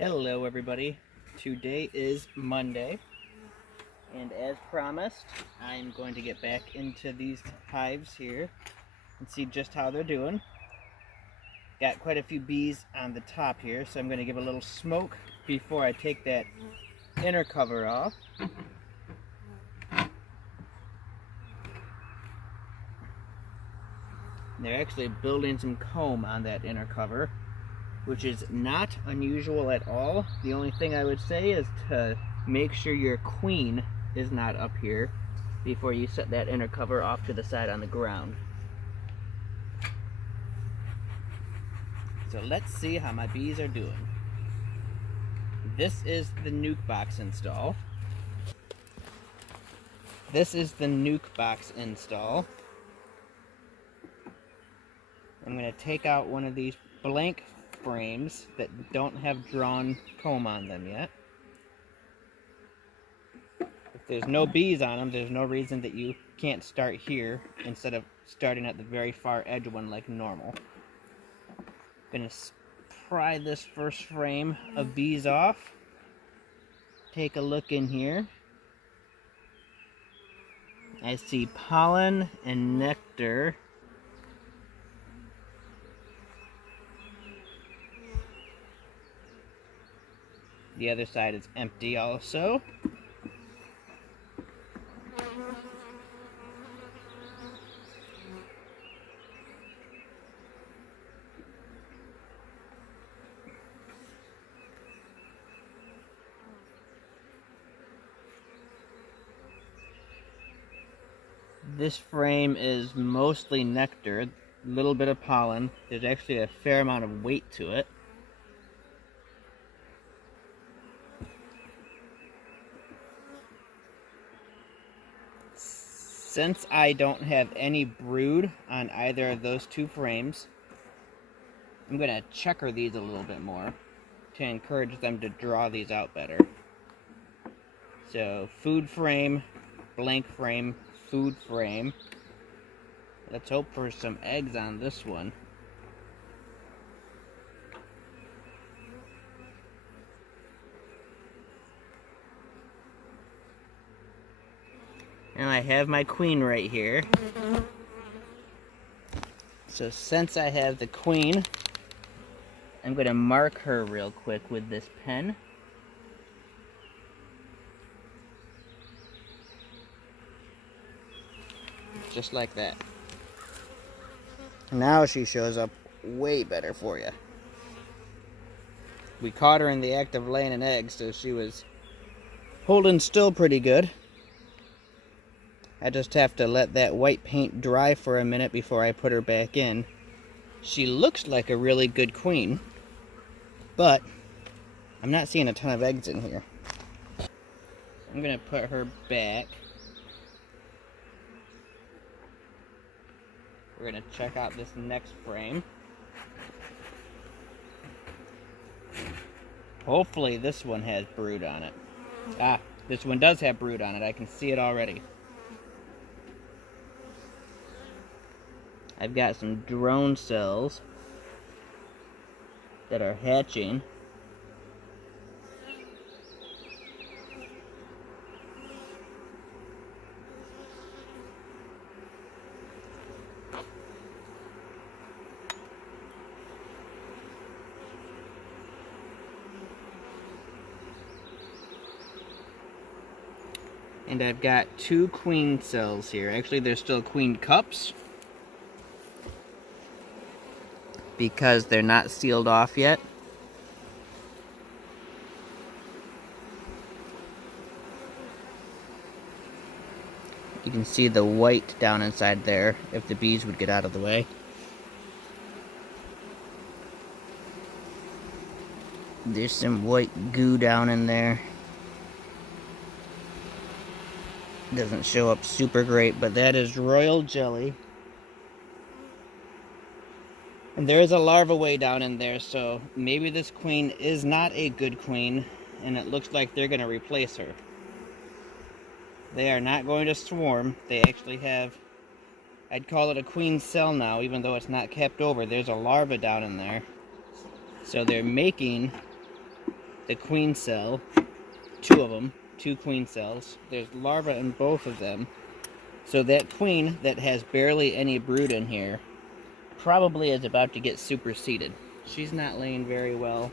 Hello everybody, today is Monday, and as promised, I'm going to get back into these hives here and see just how they're doing. Got quite a few bees on the top here, so I'm going to give a little smoke before I take that inner cover off. They're actually building some comb on that inner cover, which is not unusual at all. The only thing I would say is to make sure your queen is not up here before you set that inner cover off to the side on the ground. So let's see how my bees are doing. This is the Nuc box install. This is the Nuc box install. I'm going to take out one of these blank frames that don't have drawn comb on them yet. If there's no bees on them, there's no reason that you can't start here instead of starting at the very far edge one like normal. I'm going to pry this first frame of bees off. Take a look in here. I see pollen and nectar. The other side is empty also. This frame is mostly nectar, a little bit of pollen. There's actually a fair amount of weight to it. Since I don't have any brood on either of those two frames, I'm going to checker these a little bit more to encourage them to draw these out better. So food frame, blank frame, food frame. Let's hope for some eggs on this one. And I have my queen right here. So since I have the queen, I'm going to mark her real quick with this pen. Just like that. Now she shows up way better for you. We caught her in the act of laying an egg, so she was holding still pretty good. I just have to let that white paint dry for a minute before I put her back in. She looks like a really good queen, but I'm not seeing a ton of eggs in here. I'm going to put her back. We're going to check out this next frame. Hopefully this one has brood on it. Ah, this one does have brood on it. I can see it already. I've got some drone cells that are hatching. And I've got 2 queen cells here. Actually, they're still queen cups, because they're not sealed off yet. You can see the white down inside there if the bees would get out of the way. There's some white goo down in there. Doesn't show up super great, but that is royal jelly. And there is a larva way down in there, so maybe this queen is not a good queen, and it looks like they're going to replace her. They are not going to swarm. They actually have, I'd call it a queen cell now, even though it's not kept over. There's a larva down in there. So they're making the queen cell, two of them, two queen cells. There's larvae in both of them. So that queen that has barely any brood in here probably is about to get superseded. She's not laying very well.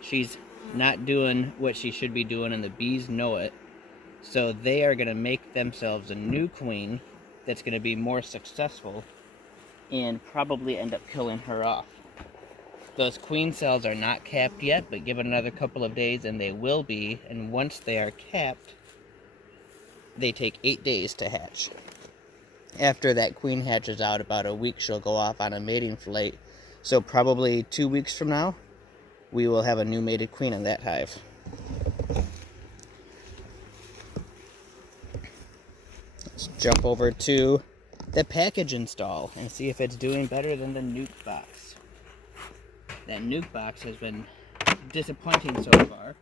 She's not doing what she should be doing, and the bees know it. So they are going to make themselves a new queen that's going to be more successful and probably end up killing her off. Those queen cells are not capped yet, but give it another couple of days and they will be. And once they are capped, they take 8 days to hatch. After that queen hatches out, about a week, she'll go off on a mating flight. So probably 2 weeks from now, we will have a new mated queen in that hive. Let's jump over to the package install and see if it's doing better than the Nuc box. That Nuc box has been disappointing so far.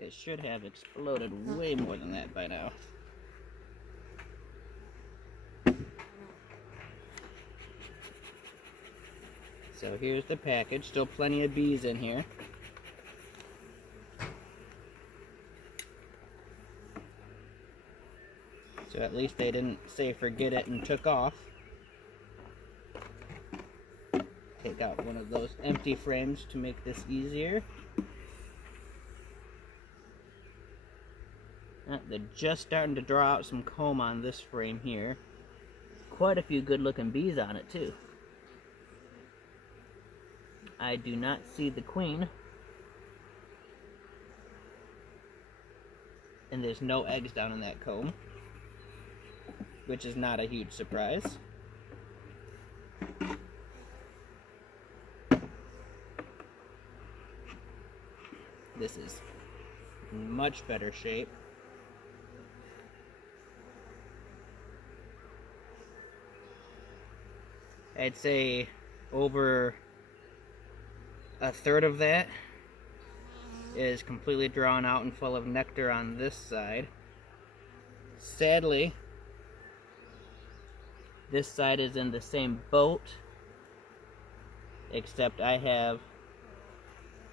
It should have exploded way more than that by now. So here's the package, still plenty of bees in here. So at least they didn't say forget it and took off. Take out one of those empty frames to make this easier. They're just starting to draw out some comb on this frame here. Quite a few good looking bees on it too. I do not see the queen. And there's no eggs down in that comb, which is not a huge surprise. This is in much better shape. I'd say over a third of that is completely drawn out and full of nectar on this side. Sadly, this side is in the same boat, except I have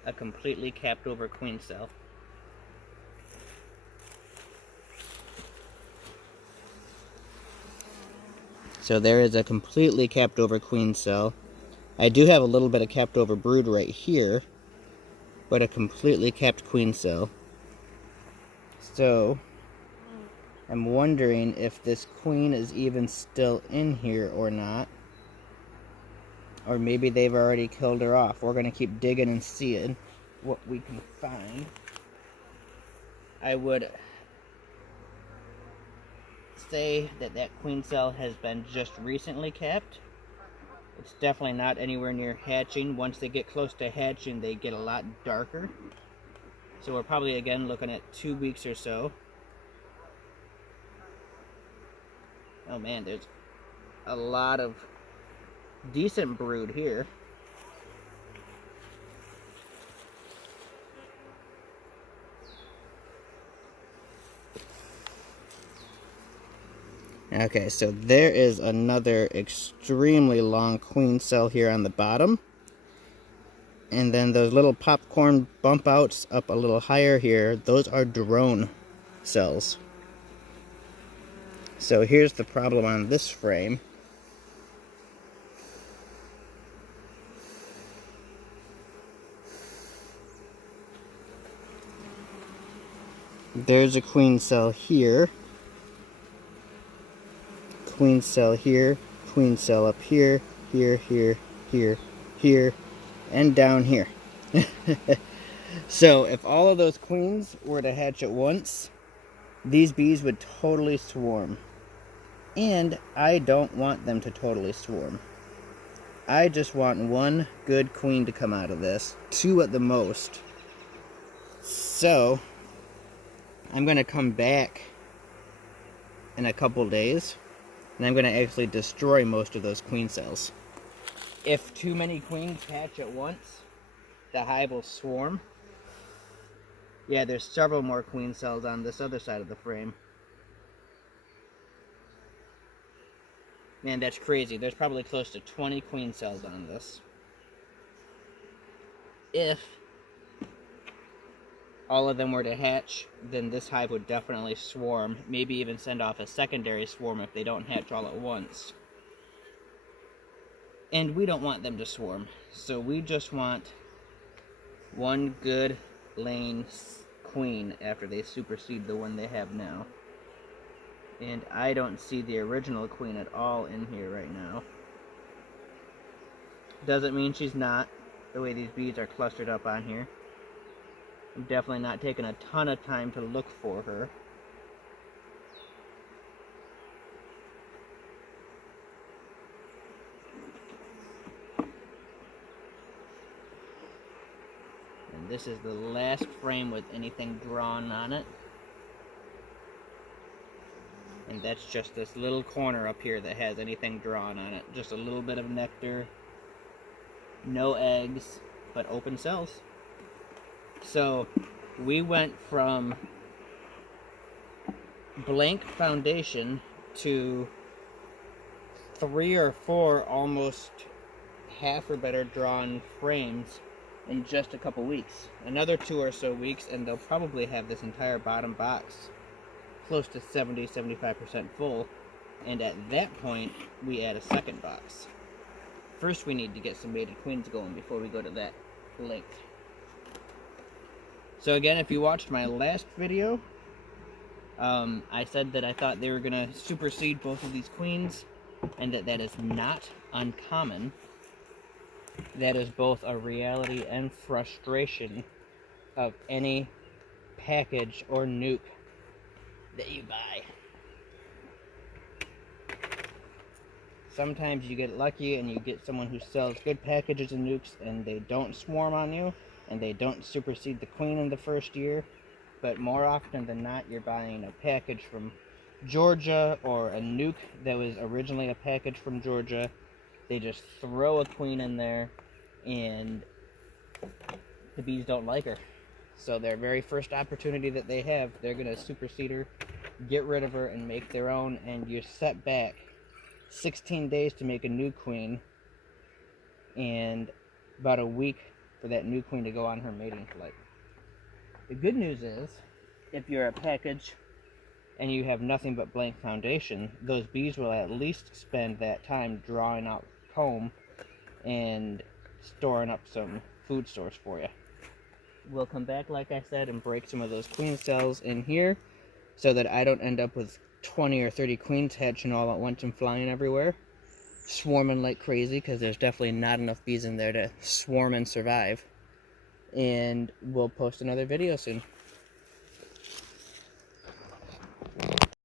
a completely capped over queen cell. So there is a completely capped over queen cell. I do have a little bit of capped over brood right here, but a completely capped queen cell. So I'm wondering if this queen is even still in here or not. Or maybe they've already killed her off. We're going to keep digging and seeing what we can find. I would say that that queen cell has been just recently capped. It's definitely not anywhere near hatching. Once they get close to hatching, they get a lot darker. So we're probably again looking at 2 weeks or so. Oh man, there's a lot of decent brood here. Okay, so there is another extremely long queen cell here on the bottom. And then those little popcorn bump outs up a little higher here, those are drone cells. So here's the problem on this frame. There's a queen cell here. Queen cell here, queen cell up here, here, here, here, here, and down here. So if all of those queens were to hatch at once, these bees would totally swarm. And I don't want them to totally swarm. I just want one good queen to come out of this, 2 at the most. So I'm going to come back in a couple days, and I'm going to actually destroy most of those queen cells. If too many queens hatch at once, the hive will swarm. Yeah, there's several more queen cells on this other side of the frame. Man, that's crazy. There's probably close to 20 queen cells on this. If all of them were to hatch, then this hive would definitely swarm, maybe even send off a secondary swarm if they don't hatch all at once. And we don't want them to swarm, so we just want one good laying queen after they supersede the one they have now. And I don't see the original queen at all in here right now. Doesn't mean she's not, the way these bees are clustered up on here. I'm definitely not taking a ton of time to look for her. And this is the last frame with anything drawn on it. And that's just this little corner up here that has anything drawn on it. Just a little bit of nectar. No eggs, but open cells. So we went from blank foundation to 3 or 4 almost half or better drawn frames in just a couple weeks. Another 2 or so weeks and they'll probably have this entire bottom box close to 70-75% full, and at that point we add a second box. First we need to get some mated queens going before we go to that length. So again, if you watched my last video, I said that I thought they were going to supersede both of these queens, and that is not uncommon. That is both a reality and frustration of any package or nuke that you buy. Sometimes you get lucky and you get someone who sells good packages and nukes and they don't swarm on you and they don't supersede the queen in the first year, but more often than not you're buying a package from Georgia or a nuke that was originally a package from Georgia. They just throw a queen in there and the bees don't like her. So their very first opportunity that they have, they're going to supersede her, get rid of her, and make their own, and you're set back 16 days to make a new queen, and about a week for that new queen to go on her mating flight. The good news is, if you're a package and you have nothing but blank foundation, those bees will at least spend that time drawing out comb and storing up some food source for you. We'll come back, like I said, and break some of those queen cells in here so that I don't end up with 20 or 30 queens hatching all at once and flying everywhere, swarming like crazy, because there's definitely not enough bees in there to swarm and survive. And we'll post another video soon.